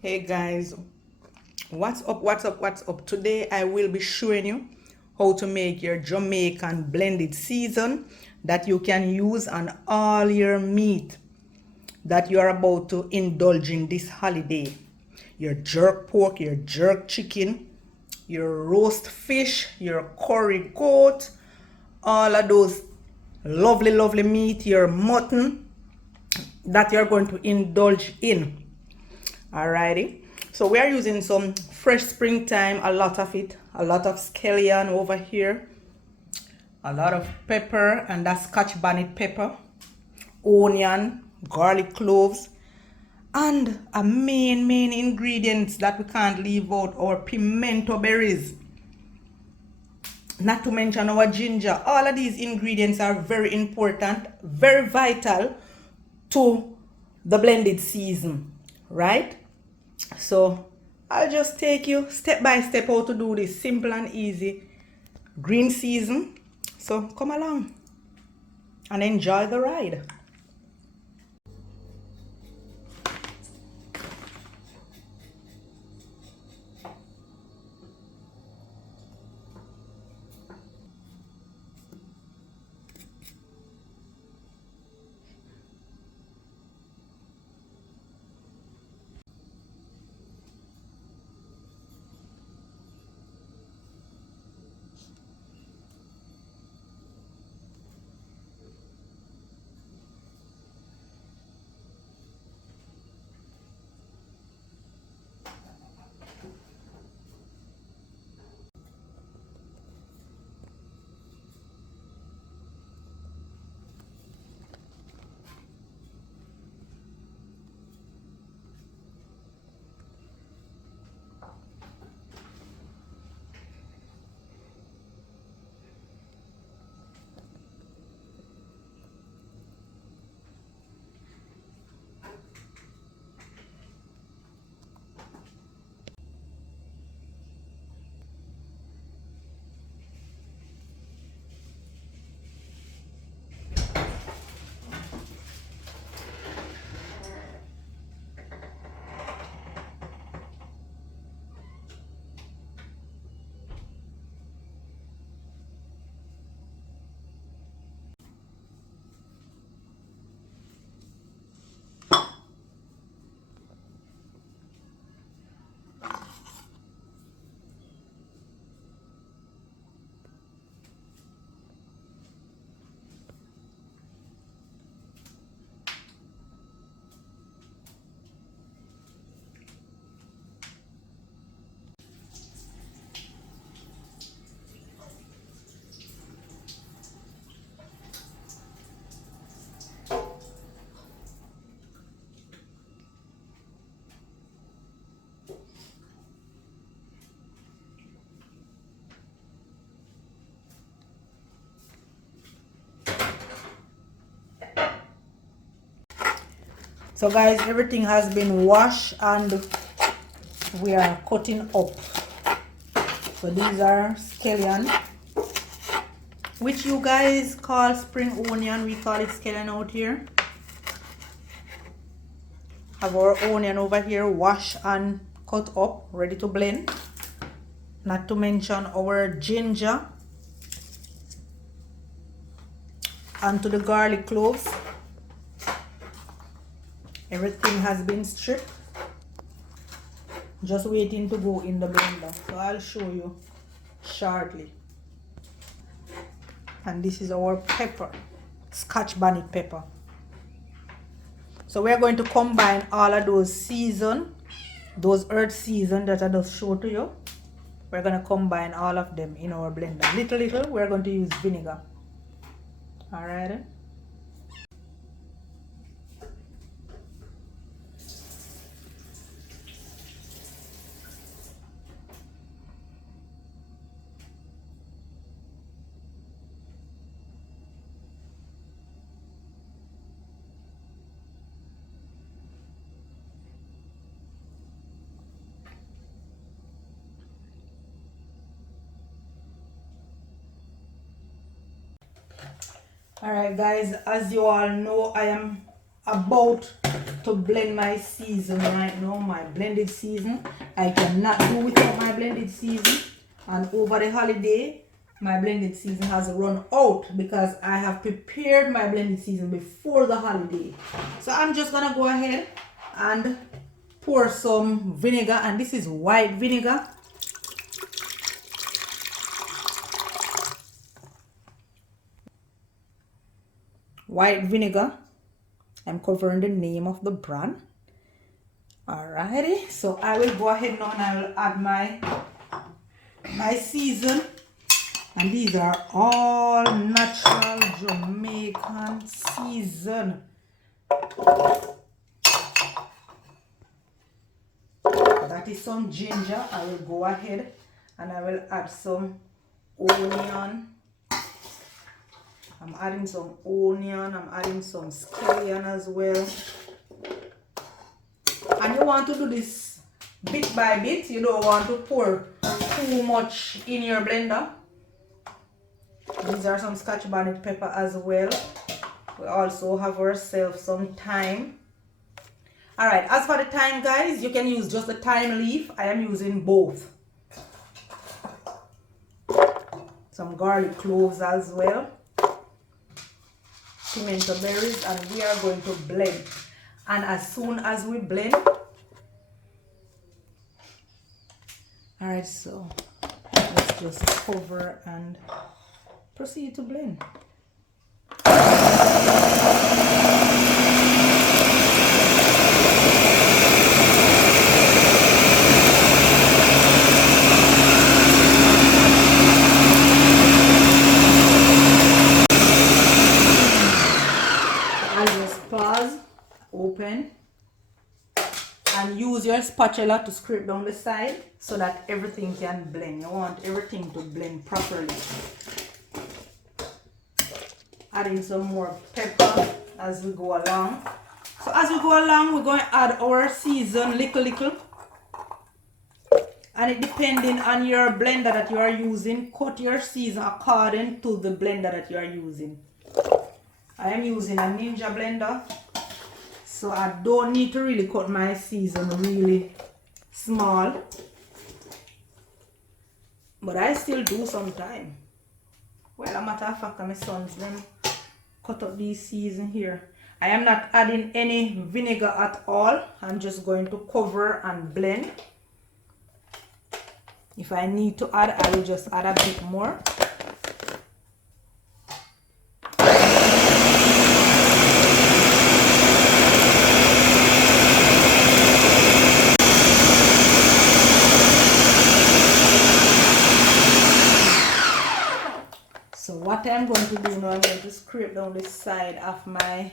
Hey guys, what's up? Today I will be showing you how to make your Jamaican blended season that you can use on all your meat that you are about to indulge in this holiday. Your jerk pork, your jerk chicken, your roast fish, your curry goat, all of those lovely meat, your mutton that you're going to indulge in. Alrighty, so we are using some fresh springtime, a lot of it, a lot of scallion over here, a lot of pepper, and that scotch bonnet pepper, onion, garlic cloves, and a main ingredients that we can't leave out, our pimento berries, not to mention our ginger. All of these ingredients are very important, very vital to the blended season, right? So I'll just take you step by step how to do this simple and easy green season. So come along and enjoy the ride. So guys, everything has been washed and we are cutting up. So these are scallion, which you guys call spring onion. We call it scallion out here. Have our onion over here washed and cut up, ready to blend. Not to mention our ginger and to the garlic cloves. Everything has been stripped, just waiting to go in the blender. So I'll show you shortly. And this is our pepper, scotch bonnet pepper. So we're going to combine all of those those earth season that I just showed to you. We're going to combine all of them in our blender. Little, we're going to use vinegar. All right. All right, guys, as you all know, I am about to blend my season right now, my blended season. I cannot do without my blended season. And over the holiday, my blended season has run out because I have prepared my blended season before the holiday. So I'm just gonna go ahead and pour some vinegar, and this is white vinegar. White vinegar. I'm covering the name of the brand. Alrighty, so I will go ahead now and I will add my season. And these are all natural Jamaican season. That is some ginger. I will go ahead and I will add some onion. I'm adding some onion. I'm adding some scallion as well. And you want to do this bit by bit. You don't want to pour too much in your blender. These are some Scotch bonnet pepper as well. We also have ourselves some thyme. Alright, as for the thyme, guys, you can use just the thyme leaf. I am using both. Some garlic cloves as well. Pimento berries, and we are going to blend. And as soon as we blend, alright, so let's just cover and proceed to blend. Open and use your spatula to scrape down the side so that everything can blend. You want everything to blend properly. Adding some more pepper as we go along. So as we go along, we're going to add our season little. And it depending on your blender that you are using, cut your season according to the blender that you are using. I am using a Ninja blender, so I don't need to really cut my season really small, but I still do sometimes. Well, a matter of fact, my sons them cut up these season here. I am not adding any vinegar at all. I'm just going to cover and blend. If I need to add, I will just add a bit more. So what I'm going to do now, I'm going to scrape down the side of my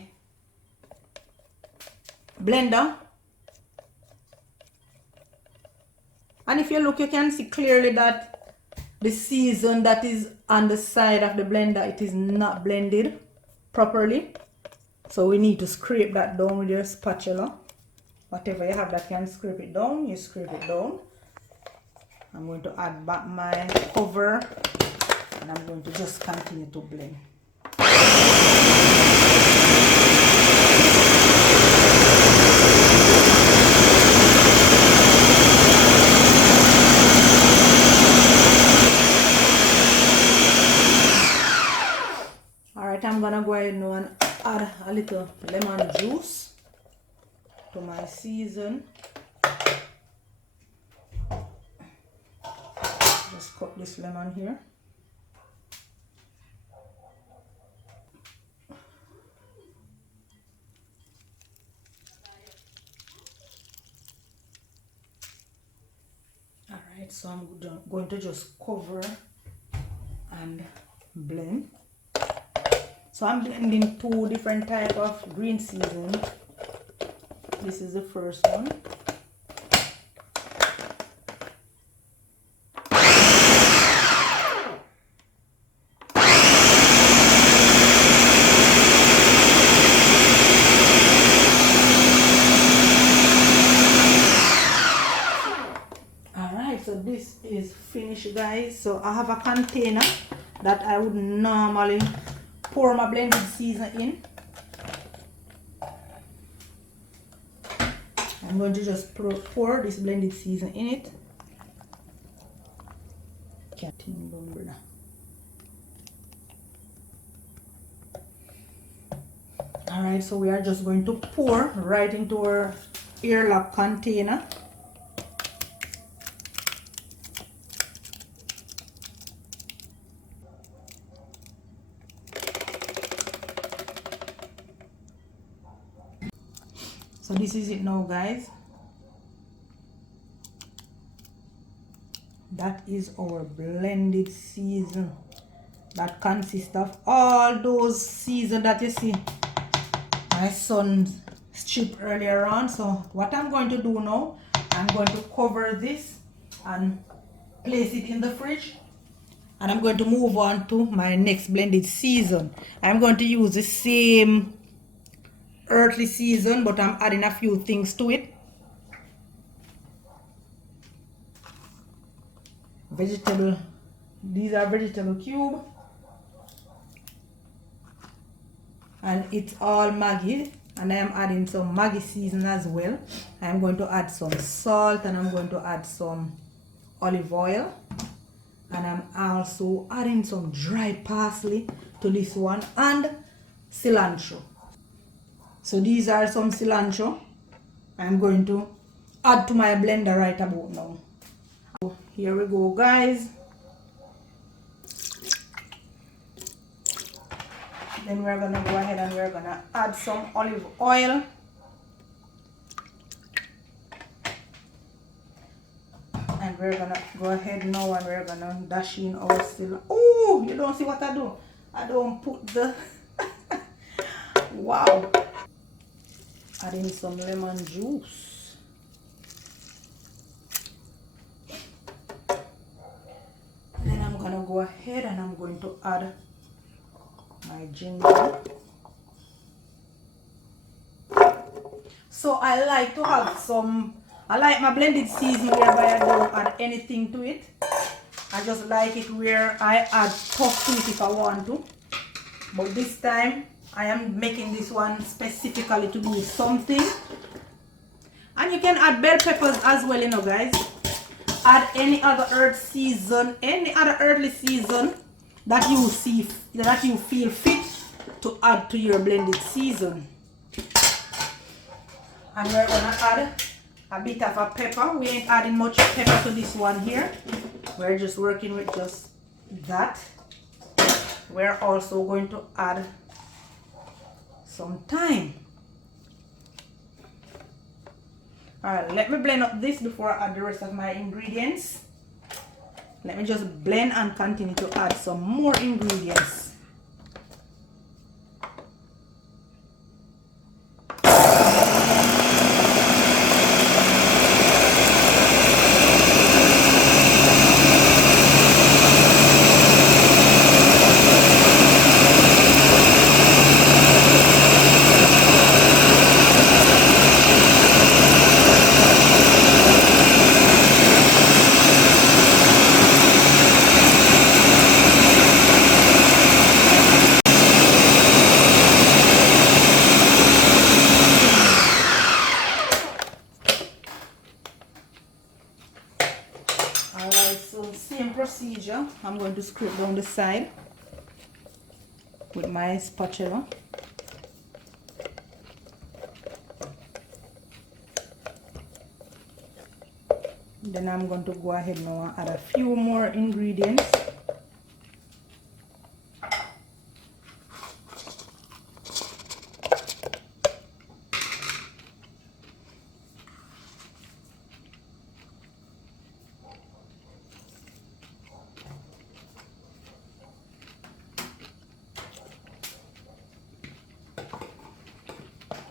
blender. And if you look, you can see clearly that the season that is on the side of the blender, it is not blended properly. So we need to scrape that down with your spatula. Whatever you have that can scrape it down, you scrape it down. I'm going to add back my cover. And I'm going to just continue to blend. Alright, I'm gonna go ahead now and add a little lemon juice to my season. Just cut this lemon here. Alright, so I'm going to just cover and blend. So I'm blending two different type of green season. This is the first one. Alright, so this is finished, guys. So I have a container that I would normally pour my blended season in. I'm going to just pour this blended season in it. Alright, so we are just going to pour right into our airlock container. So this is it now, guys. That is our blended season that consists of all those seasons that you see my son stripped earlier on. So what I'm going to do now, I'm going to cover this and place it in the fridge, and I'm going to move on to my next blended season. I'm going to use the same earthly season, but I'm adding a few things to it. Vegetable, these are vegetable cube, and it's all Maggi, and I am adding some Maggi season as well. I'm going to add some salt, and I'm going to add some olive oil, and I'm also adding some dry parsley to this one, and cilantro. So these are some cilantro I'm going to add to my blender right about now. Here we go, guys. Then we're gonna go ahead and we're gonna add some olive oil. And we're gonna go ahead now and we're gonna dash in our cilantro. Oh, you don't see what I do? I don't put the wow. Adding some lemon juice. And then I'm gonna go ahead and I'm going to add my ginger. So I like to have some, I like my blended season whereby I don't add anything to it. I just like it where I add tough to it if I want to. But this time I am making this one specifically to do something. And you can add bell peppers as well, you know, guys. Add any other earth season, any other earthly season that you see, that you feel fit to add to your blended season. And we're gonna add a bit of a pepper. We ain't adding much pepper to this one here. We're just working with just that. We're also going to add some thyme. Alright, let me blend up this before I add the rest of my ingredients. Let me just blend and continue to add some more ingredients. Procedure. I'm going to scrape down the side with my spatula. Then I'm going to go ahead now and add a few more ingredients.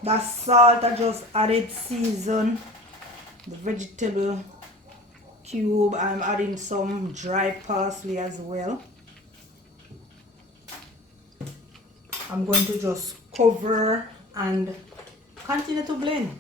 The salt I just added, season, the vegetable cube. I'm adding some dry parsley as well. I'm going to just cover and continue to blend.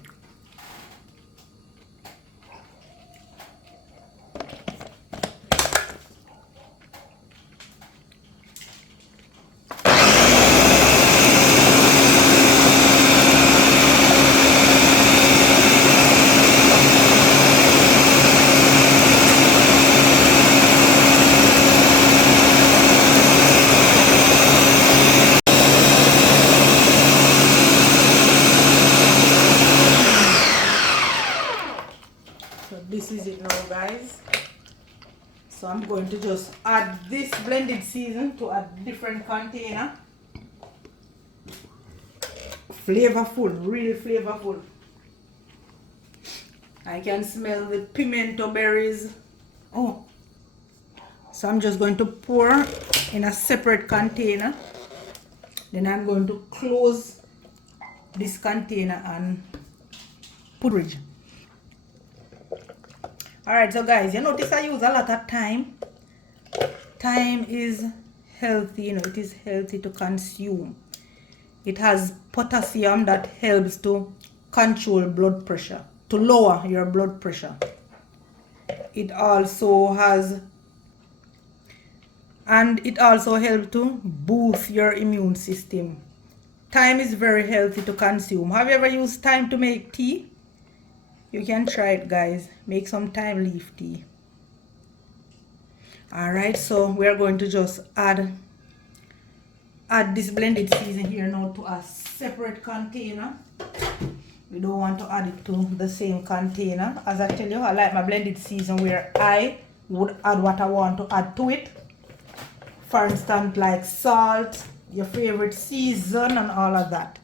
So this is it now, guys. So I'm going to just add this blended season to a different container. Flavorful, really flavorful. I can smell the pimento berries. Oh, so I'm just going to pour in a separate container. Then I'm going to close this container and put it. Alright, so guys, you notice I use a lot of thyme. Thyme is healthy, you know, it is healthy to consume. It has potassium that helps to control blood pressure, to lower your blood pressure. It also has, and it also helps to boost your immune system. Thyme is very healthy to consume. Have you ever used thyme to make tea? You can try it, guys. Make some thyme leaf tea. Alright, so we're going to just add this blended season here now to a separate container. We don't want to add it to the same container. As I tell you, I like my blended season where I would add what I want to add to it. For instance, like salt, your favorite season, and all of that.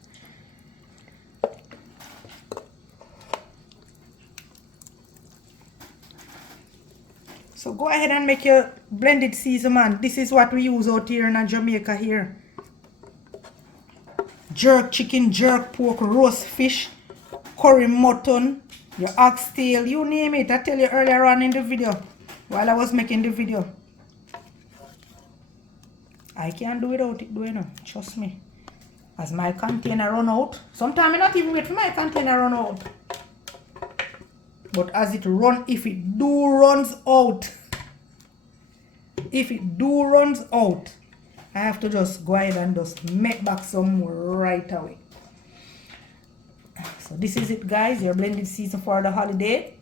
So go ahead and make your blended season, man. This is what we use out here in Jamaica here. Jerk chicken, jerk pork, roast fish, curry mutton, your oxtail, you name it. I tell you earlier on in the video, while I was making the video. I can't do without it, you know. Trust me. As my container run out, sometimes I not even wait for my container run out. But as it run, if it runs out, I have to just go ahead and just make back some more right away. So this is it, guys, your blended season for the holiday.